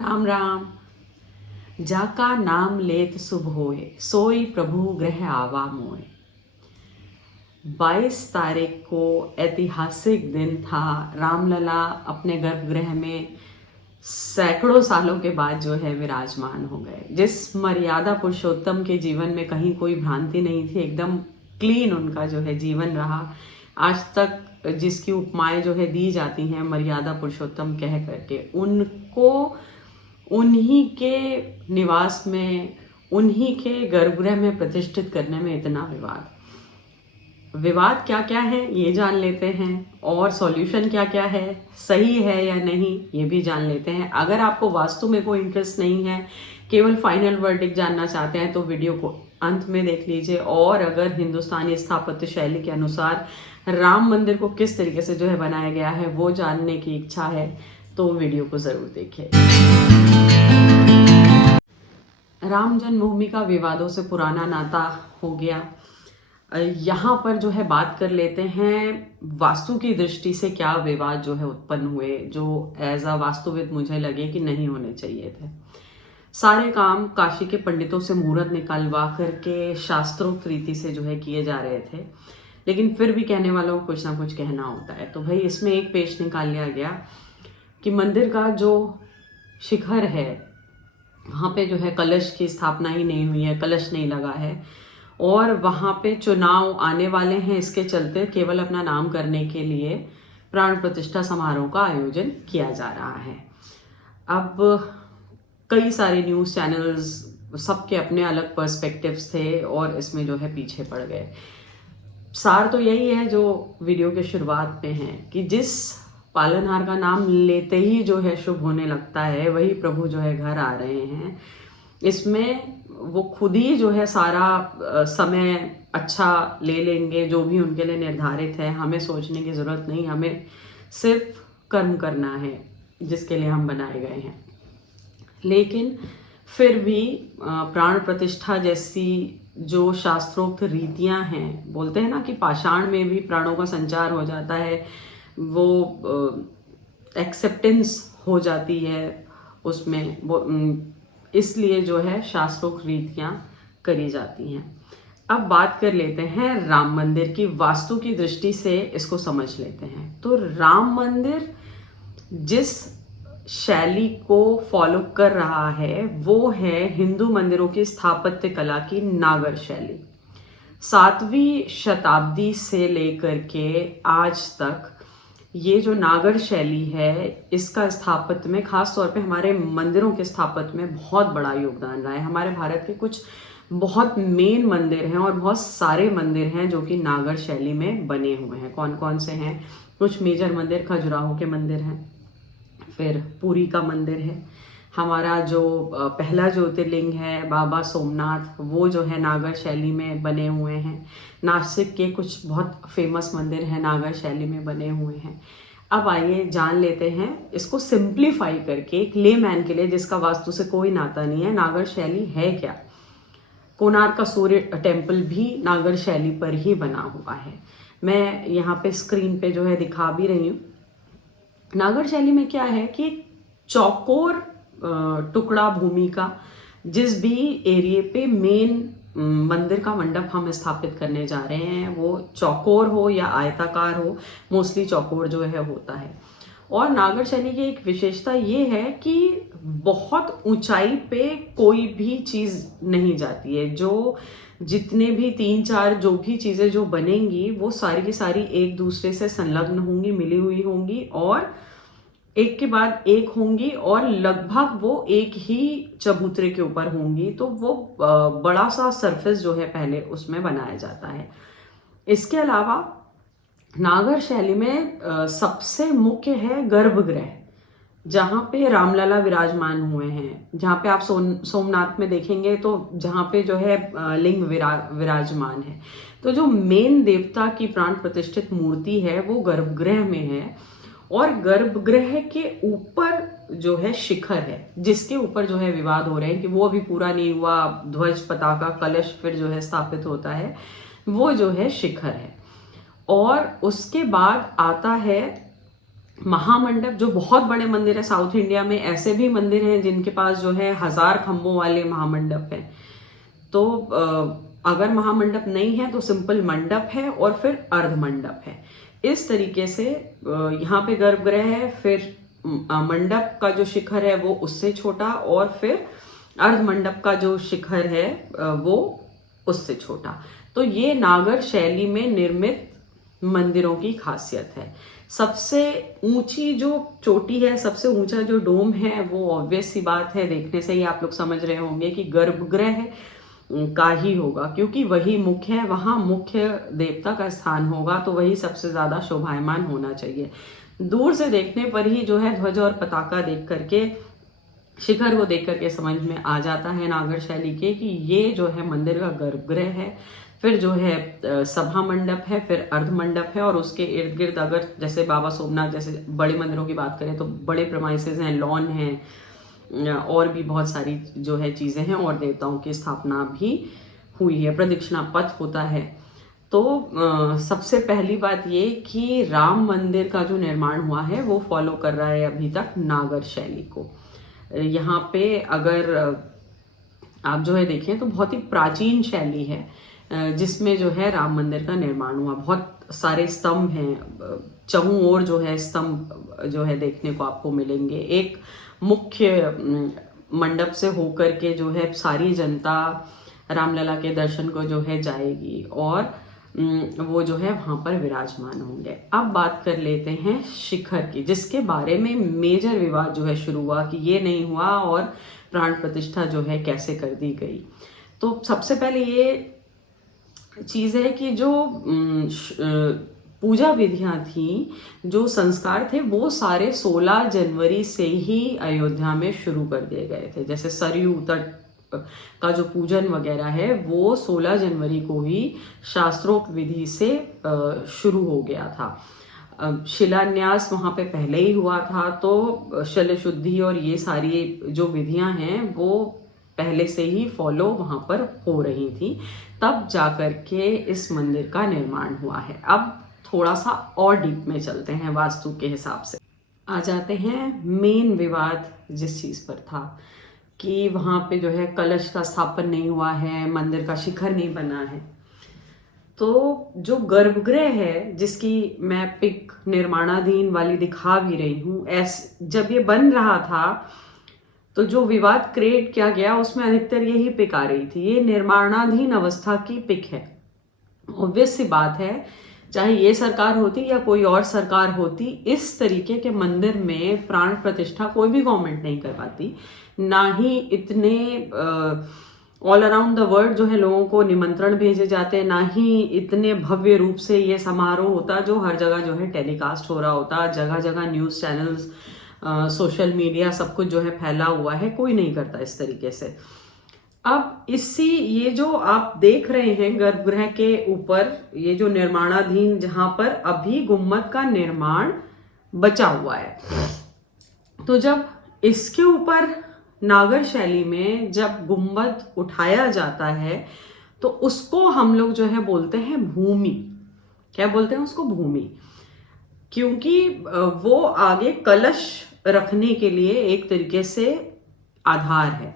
राम राम। जाका नाम लेत शुभ होए, सोई प्रभु ग्रह आवा मोए। 22 तारीख को ऐतिहासिक दिन था। रामलला अपने गर्भगृह में सैकड़ों सालों के बाद जो है विराजमान हो गए। जिस मर्यादा पुरुषोत्तम के जीवन में कहीं कोई भ्रांति नहीं थी, एकदम क्लीन उनका जो है जीवन रहा। आज तक जिसकी उपमाएं जो है दी जाती हैं मर्यादा पुरुषोत्तम कह करके, उनको उन्हीं के निवास में, उन्हीं के गर्भगृह में प्रतिष्ठित करने में इतना विवाद क्या क्या है ये जान लेते हैं, और सॉल्यूशन क्या क्या है, सही है या नहीं ये भी जान लेते हैं। अगर आपको वास्तु में कोई इंटरेस्ट नहीं है, केवल फाइनल वर्डिक्ट जानना चाहते हैं तो वीडियो को अंत में देख लीजिए। और अगर हिंदुस्तानी स्थापत्य शैली के अनुसार राम मंदिर को किस तरीके से जो है बनाया गया है वो जानने की इच्छा है तो वीडियो को जरूर देखें। राम जन्मभूमि का विवादों से पुराना नाता हो गया। यहाँ पर जो है बात कर लेते हैं वास्तु की दृष्टि से क्या विवाद जो है उत्पन्न हुए, जो एज अ वास्तुविद मुझे लगे कि नहीं होने चाहिए थे। सारे काम काशी के पंडितों से मुहूर्त निकलवा करके शास्त्रोक्त रीति से जो है किए जा रहे थे, लेकिन फिर भी कहने वालों को कुछ ना कुछ कहना होता है। तो भाई इसमें एक पेश निकाल लिया गया कि मंदिर का जो शिखर है वहाँ पे जो है कलश की स्थापना ही नहीं हुई है, कलश नहीं लगा है, और वहाँ पे चुनाव आने वाले हैं। इसके चलते केवल अपना नाम करने के लिए प्राण प्रतिष्ठा समारोह का आयोजन किया जा रहा है। अब कई सारे न्यूज़ चैनल्स सबके अपने अलग पर्सपेक्टिव्स थे और इसमें जो है पीछे पड़ गए। सार तो यही है जो वीडियो के शुरुआत में है कि जिस पालनहार का नाम लेते ही जो है शुभ होने लगता है, वही प्रभु जो है घर आ रहे हैं। इसमें वो खुद ही जो है सारा समय अच्छा ले लेंगे, जो भी उनके लिए निर्धारित है। हमें सोचने की ज़रूरत नहीं, हमें सिर्फ कर्म करना है जिसके लिए हम बनाए गए हैं। लेकिन फिर भी प्राण प्रतिष्ठा जैसी जो शास्त्रोक्त रीतियां हैं, बोलते हैं ना कि पाषाण में भी प्राणों का संचार हो जाता है, वो एक्सेप्टेंस हो जाती है उसमें, वो इसलिए जो है शास्त्रोक्त रीतियां करी जाती हैं। अब बात कर लेते हैं राम मंदिर की। वास्तु की दृष्टि से इसको समझ लेते हैं। तो राम मंदिर जिस शैली को फॉलो कर रहा है वो है हिंदू मंदिरों की स्थापत्य कला की नागर शैली। 7वीं शताब्दी से लेकर के आज तक ये जो नागर शैली है, इसका स्थापत्य में, खास तौर पे हमारे मंदिरों के स्थापत्य में बहुत बड़ा योगदान रहा है। हमारे भारत के कुछ बहुत मेन मंदिर हैं और बहुत सारे मंदिर हैं जो कि नागर शैली में बने हुए हैं। कौन कौन से हैं? कुछ मेजर मंदिर खजुराहो के मंदिर हैं, फिर पुरी का मंदिर है, हमारा जो पहला ज्योतिर्लिंग है बाबा सोमनाथ, वो जो है नागर शैली में बने हुए हैं। नासिक के कुछ बहुत फेमस मंदिर हैं नागर शैली में बने हुए हैं। अब आइए जान लेते हैं इसको सिंप्लीफाई करके एक लेमैन के लिए जिसका वास्तु से कोई नाता नहीं है, नागर शैली है क्या। कोणार्क का सूर्य टेम्पल भी नागर शैली पर ही बना हुआ है। मैं यहाँ पे स्क्रीन पे जो है दिखा भी रही हूँ। नागर शैली में क्या है कि चौकोर टुकड़ा भूमि का, जिस भी एरिया पे मेन मंदिर का मंडप हम स्थापित करने जा रहे हैं वो चौकोर हो या आयताकार हो, मोस्टली चौकोर जो है होता है। और नागर शैली की एक विशेषता ये है कि बहुत ऊंचाई पे कोई भी चीज़ नहीं जाती है। जो जितने भी 3-4 जो भी चीज़ें जो बनेंगी वो सारी की सारी एक दूसरे से संलग्न होंगी, मिली हुई होंगी और एक के बाद एक होंगी और लगभग वो एक ही चबूतरे के ऊपर होंगी। तो वो बड़ा सा सरफेस जो है पहले उसमें बनाया जाता है। इसके अलावा नागर शैली में सबसे मुख्य है गर्भगृह, जहाँ पे रामलला विराजमान हुए हैं। जहाँ पे आप सोमनाथ में देखेंगे तो जहाँ पे जो है लिंग विराजमान है। तो जो मेन देवता की प्राण प्रतिष्ठित मूर्ति है वो गर्भगृह में है, और गर्भगृह के ऊपर जो है शिखर है, जिसके ऊपर जो है विवाद हो रहे हैं कि वो अभी पूरा नहीं हुआ। ध्वज, पताका, कलश फिर जो है स्थापित होता है, वो जो है शिखर है। और उसके बाद आता है महामंडप जो बहुत बड़े मंदिर है, साउथ इंडिया में ऐसे भी मंदिर हैं जिनके पास जो है 1000 खंभों वाले महामंडप है। तो अगर महामंडप नहीं है तो सिंपल मंडप है और फिर अर्ध मंडप है। इस तरीके से यहाँ पे गर्भगृह है, फिर मंडप का जो शिखर है वो उससे छोटा, और फिर अर्ध मंडप का जो शिखर है वो उससे छोटा। तो ये नागर शैली में निर्मित मंदिरों की खासियत है। सबसे ऊंची जो चोटी है, सबसे ऊंचा जो डोम है, वो ऑब्वियस सी बात है, देखने से ही आप लोग समझ रहे होंगे कि गर्भगृह का ही होगा, क्योंकि वही मुख्य है, वहां मुख्य देवता का स्थान होगा, तो वही सबसे ज्यादा शोभायमान होना चाहिए। दूर से देखने पर ही जो है ध्वज और पताका देख करके, शिखर को देख करके समझ में आ जाता है नागर शैली के कि ये जो है मंदिर का गर्भगृह है। फिर जो है सभा मंडप है, फिर अर्ध मंडप है, और उसके इर्द गिर्द अगर जैसे बाबा सोमनाथ जैसे बड़े मंदिरों की बात करें तो बड़े प्रेमाइसेस हैं, लॉन है, और भी बहुत सारी जो है चीजें हैं, और देवताओं की स्थापना भी हुई है, प्रदक्षिणा पथ होता है। तो सबसे पहली बात ये कि राम मंदिर का जो निर्माण हुआ है वो फॉलो कर रहा है अभी तक नागर शैली को। यहाँ पे अगर आप जो है देखें तो बहुत ही प्राचीन शैली है, जिसमें जो है राम मंदिर का निर्माण हुआ। बहुत सारे स्तंभ हैं, चहुं ओर जो है स्तंभ जो है देखने को आपको मिलेंगे। एक मुख्य मंडप से होकर के जो है सारी जनता रामलला के दर्शन को जो है जाएगी, और वो जो है वहां पर विराजमान होंगे। अब बात कर लेते हैं शिखर की, जिसके बारे में मेजर विवाद जो है शुरू हुआ कि ये नहीं हुआ और प्राण प्रतिष्ठा जो है कैसे कर दी गई। तो सबसे पहले ये चीज है कि जो पूजा विधियां थी, जो संस्कार थे, वो सारे 16 जनवरी से ही अयोध्या में शुरू कर दिए गए थे। जैसे सरयू तट का जो पूजन वगैरह है वो 16 जनवरी को ही शास्त्रोक्त विधि से शुरू हो गया था। शिलान्यास वहां पे पहले ही हुआ था, तो शल्य शुद्धि और ये सारी जो विधियां हैं वो पहले से ही फॉलो वहां पर हो रही थी, तब जाकर के इस मंदिर का निर्माण हुआ है। अब थोड़ा सा और डीप में चलते हैं, वास्तु के हिसाब से आ जाते हैं। मेन विवाद जिस चीज पर था कि वहां पे जो है कलश का स्थापन नहीं हुआ है, मंदिर का शिखर नहीं बना है। तो जो गर्भगृह है, जिसकी मैं पिक निर्माणाधीन वाली दिखा भी रही हूं, जब ये बन रहा था तो जो विवाद क्रिएट किया गया उसमें अधिकतर यही पिक आ रही थी। ये निर्माणाधीन अवस्था की पिक है। ऑब्वियस सी बात है, चाहे ये सरकार होती या कोई और सरकार होती, इस तरीके के मंदिर में प्राण प्रतिष्ठा कोई भी गवर्नमेंट नहीं कर पाती। ना ही इतने ऑल अराउंड द वर्ल्ड जो है लोगों को निमंत्रण भेजे जाते, ना ही इतने भव्य रूप से ये समारोह होता जो हर जगह जो है टेलीकास्ट हो रहा होता। जगह जगह न्यूज चैनल्स, सोशल मीडिया, सब कुछ जो है फैला हुआ है, कोई नहीं करता इस तरीके से। अब ये जो आप देख रहे हैं गर्भगृह के ऊपर, ये जो निर्माणाधीन, जहां पर अभी गुम्मद का निर्माण बचा हुआ है, तो जब इसके ऊपर नागर शैली में जब गुम्बद उठाया जाता है तो उसको हम लोग जो है बोलते हैं भूमि। क्या बोलते हैं उसको? भूमि। क्योंकि वो आगे कलश रखने के लिए एक तरीके से आधार है।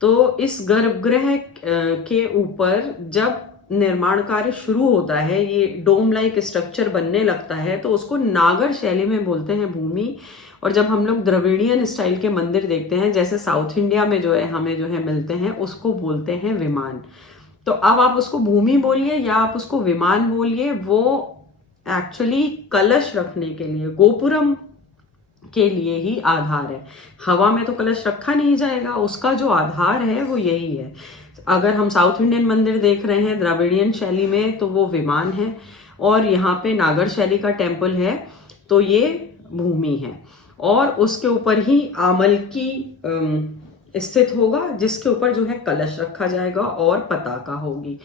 तो इस गर्भगृह के ऊपर जब निर्माण कार्य शुरू होता है, ये डोम लाइक स्ट्रक्चर बनने लगता है, तो उसको नागर शैली में बोलते हैं भूमि। और जब हम लोग द्रविड़ियन स्टाइल के मंदिर देखते हैं, जैसे साउथ इंडिया में जो है हमें जो है मिलते हैं, उसको बोलते हैं विमान। तो अब आप उसको भूमि बोलिए या आप उसको विमान बोलिए, वो एक्चुअली कलश रखने के लिए, गोपुरम के लिए ही आधार है। हवा में तो कलश रखा नहीं जाएगा, उसका जो आधार है वो यही है। अगर हम साउथ इंडियन मंदिर देख रहे हैं द्रविड़ियन शैली में, तो वो विमान है, और यहाँ पे नागर शैली का टेम्पल है तो ये भूमि है। और उसके ऊपर ही आमल की स्थित होगा, जिसके ऊपर जो है कलश रखा जाएगा और पताका होगी।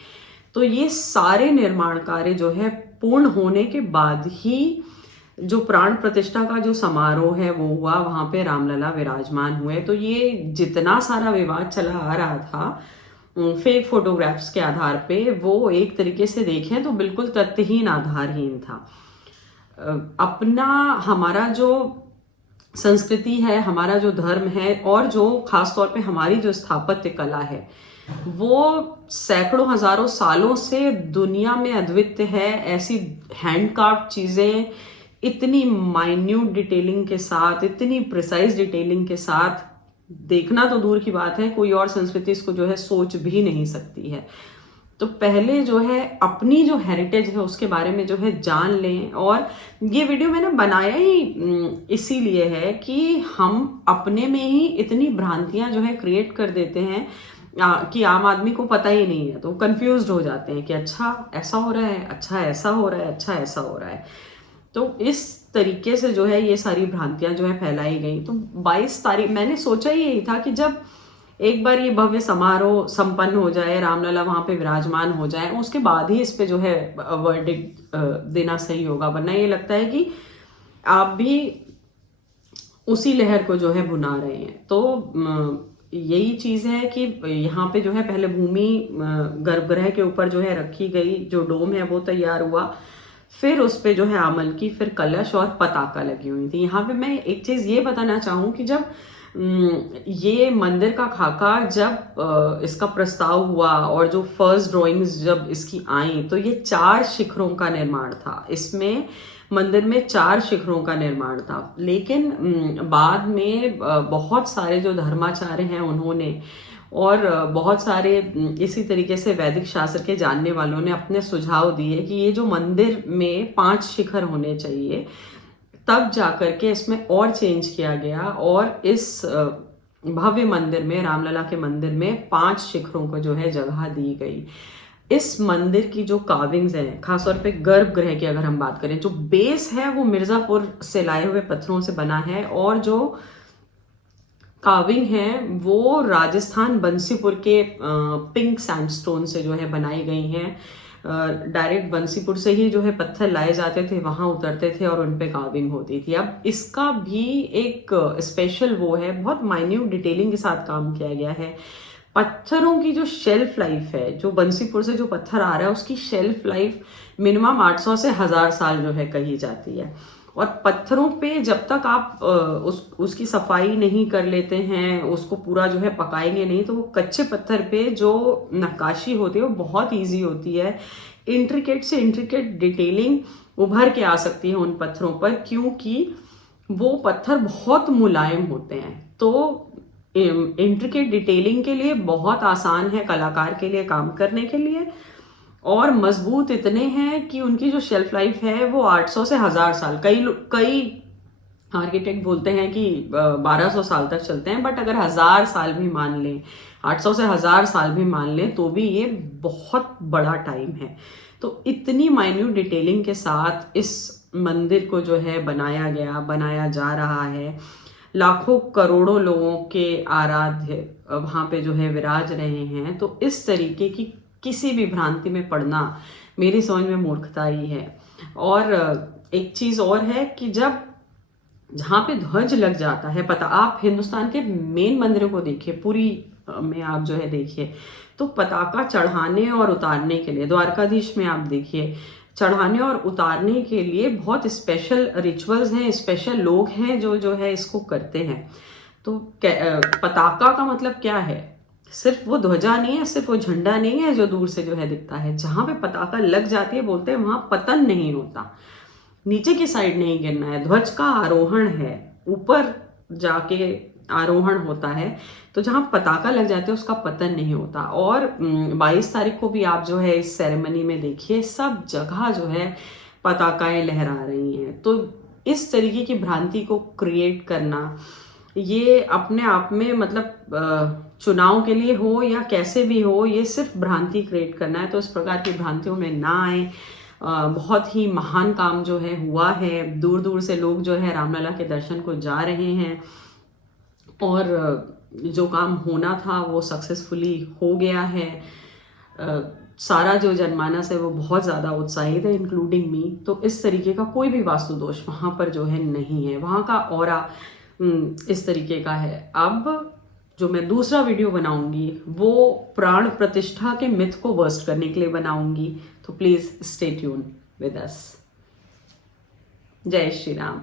तो ये सारे निर्माण कार्य जो है पूर्ण होने के बाद ही जो प्राण प्रतिष्ठा का जो समारोह है वो हुआ, वहां पे रामलला विराजमान हुए। तो ये जितना सारा विवाद चला आ रहा था फेक फोटोग्राफ्स के आधार पे, वो एक तरीके से देखें तो बिल्कुल तथ्यहीन, आधारहीन था। अपना हमारा जो संस्कृति है, हमारा जो धर्म है, और जो खास तौर पे हमारी जो स्थापत्य कला है, वो सैकड़ों हजारों सालों से दुनिया में अद्वितीय है। ऐसी हैंड कार्व चीजें इतनी माइन्यूट डिटेलिंग के साथ, इतनी प्रिसाइज डिटेलिंग के साथ, देखना तो दूर की बात है, कोई और संस्कृति इसको जो है सोच भी नहीं सकती है। तो पहले जो है अपनी जो हेरिटेज है उसके बारे में जो है जान लें। और ये वीडियो मैंने बनाया ही इसीलिए है कि हम अपने में ही इतनी भ्रांतियां जो है क्रिएट कर देते हैं कि आम आदमी को पता ही नहीं है, तो कंफ्यूज्ड हो जाते हैं कि अच्छा ऐसा हो रहा है, अच्छा ऐसा हो रहा है, अच्छा ऐसा हो रहा है। तो इस तरीके से जो है ये सारी भ्रांतियां जो है फैलाई गई। तो 22 तारीख मैंने सोचा ही यही था कि जब एक बार ये भव्य समारोह संपन्न हो जाए, रामलला वहां पे विराजमान हो जाए, उसके बाद ही इस पे जो है वर्डिक्ट देना सही होगा। वरना ये लगता है कि आप भी उसी लहर को जो है भुना रहे हैं। तो यही चीज है कि यहाँ पे जो है पहले भूमि गर्भगृह के ऊपर जो है रखी गई, जो डोम है वो तैयार हुआ, फिर उस पे जो है आमल की, फिर कलश और पताका लगी हुई थी। यहाँ पे मैं एक चीज ये बताना चाहूँ कि जब ये मंदिर का खाका जब इसका प्रस्ताव हुआ और जो फर्स्ट ड्राइंग्स जब इसकी आई, तो ये 4 शिखरों का निर्माण था। इसमें मंदिर में 4 शिखरों का निर्माण था। लेकिन बाद में बहुत सारे जो धर्माचार्य हैं उन्होंने, और बहुत सारे इसी तरीके से वैदिक शास्त्र के जानने वालों ने अपने सुझाव दिए कि ये जो मंदिर में 5 शिखर होने चाहिए। तब जाकर के इसमें और चेंज किया गया और इस भव्य मंदिर में, रामलला के मंदिर में 5 शिखरों को जो है जगह दी गई। इस मंदिर की जो कार्विंग्स हैं, खासतौर पे गर्भगृह की अगर हम बात करें, जो बेस है वो मिर्जापुर से लाए हुए पत्थरों से बना है, और जो कार्विंग है वो राजस्थान बंसीपुर के पिंक सैंडस्टोन से जो है बनाई गई हैं। डायरेक्ट बंसीपुर से ही जो है पत्थर लाए जाते थे, वहां उतरते थे और उनपे कार्विंग होती थी। अब इसका भी एक स्पेशल वो है, बहुत माइन्यूट डिटेलिंग के साथ काम किया गया है। पत्थरों की जो शेल्फ लाइफ है, जो बंसीपुर से जो पत्थर आ रहा है उसकी शेल्फ लाइफ मिनिमम 800 से 1000 साल जो है कही जाती है। और पत्थरों पे जब तक आप उसकी सफाई नहीं कर लेते हैं, उसको पूरा जो है पकाएंगे नहीं, तो वो कच्चे पत्थर पे जो नक्काशी होती है वो बहुत इजी होती है। इंट्रिकेट से इंट्रिकेट डिटेलिंग उभर के आ सकती है उन पत्थरों पर, क्योंकि वो पत्थर बहुत मुलायम होते हैं। तो इंट्रिकेट डिटेलिंग के लिए बहुत आसान है कलाकार के लिए काम करने के लिए, और मजबूत इतने हैं कि उनकी जो शेल्फ लाइफ है वो 800 से 1000 साल, कई आर्किटेक्ट बोलते हैं कि 1200 साल तक चलते हैं, बट अगर 1000 साल भी मान लें, 800 से 1000 साल भी मान लें, तो भी ये बहुत बड़ा टाइम है। तो इतनी माइन्यूट डिटेलिंग के साथ इस मंदिर को जो है बनाया जा रहा है। लाखों करोड़ों लोगों के आराध्य वहां पे जो है विराज रहे हैं। तो इस तरीके की किसी भी भ्रांति में पड़ना मेरी समझ में मूर्खता ही है। और एक चीज और है कि जब जहां पे ध्वज लग जाता है, पता आप हिंदुस्तान के मेन मंदिरों को देखिए, पुरी में आप जो है देखिए, तो पताका चढ़ाने और उतारने के लिए, द्वारकाधीश में आप देखिए, चढ़ाने और उतारने के लिए बहुत स्पेशल रिचुअल्स हैं, स्पेशल लोग हैं जो है इसको करते हैं। तो पताका का मतलब क्या है? सिर्फ वो ध्वजा नहीं है, सिर्फ वो झंडा नहीं है जो दूर से जो है दिखता है। जहां पे पताका लग जाती है, बोलते हैं वहां पतन नहीं होता, नीचे की साइड नहीं गिरना है, ध्वज का आरोहण है, ऊपर जाके आरोहण होता है। तो जहां पताका लग जाते हैं उसका पतन नहीं होता। और 22 तारीख को भी आप जो है इस सेरेमनी में देखिए, सब जगह जो है पताकाएं लहरा रही हैं। तो इस तरीके की भ्रांति को क्रिएट करना, ये अपने आप में मतलब चुनाव के लिए हो या कैसे भी हो, ये सिर्फ भ्रांति क्रिएट करना है। तो इस प्रकार की भ्रांतियों में ना आए। बहुत ही महान काम जो है हुआ है, दूर दूर से लोग जो है रामलला के दर्शन को जा रहे हैं, और जो काम होना था वो सक्सेसफुली हो गया है। सारा जो जनमानस है वो बहुत ज़्यादा उत्साहित है, इंक्लूडिंग मी। तो इस तरीके का कोई भी वास्तु दोष वहाँ पर जो है नहीं है। वहाँ का ऑरा इस तरीके का है। अब जो मैं दूसरा वीडियो बनाऊंगी वो प्राण प्रतिष्ठा के मिथ को बर्स्ट करने के लिए बनाऊंगी। तो please stay tune with us. जय श्री राम।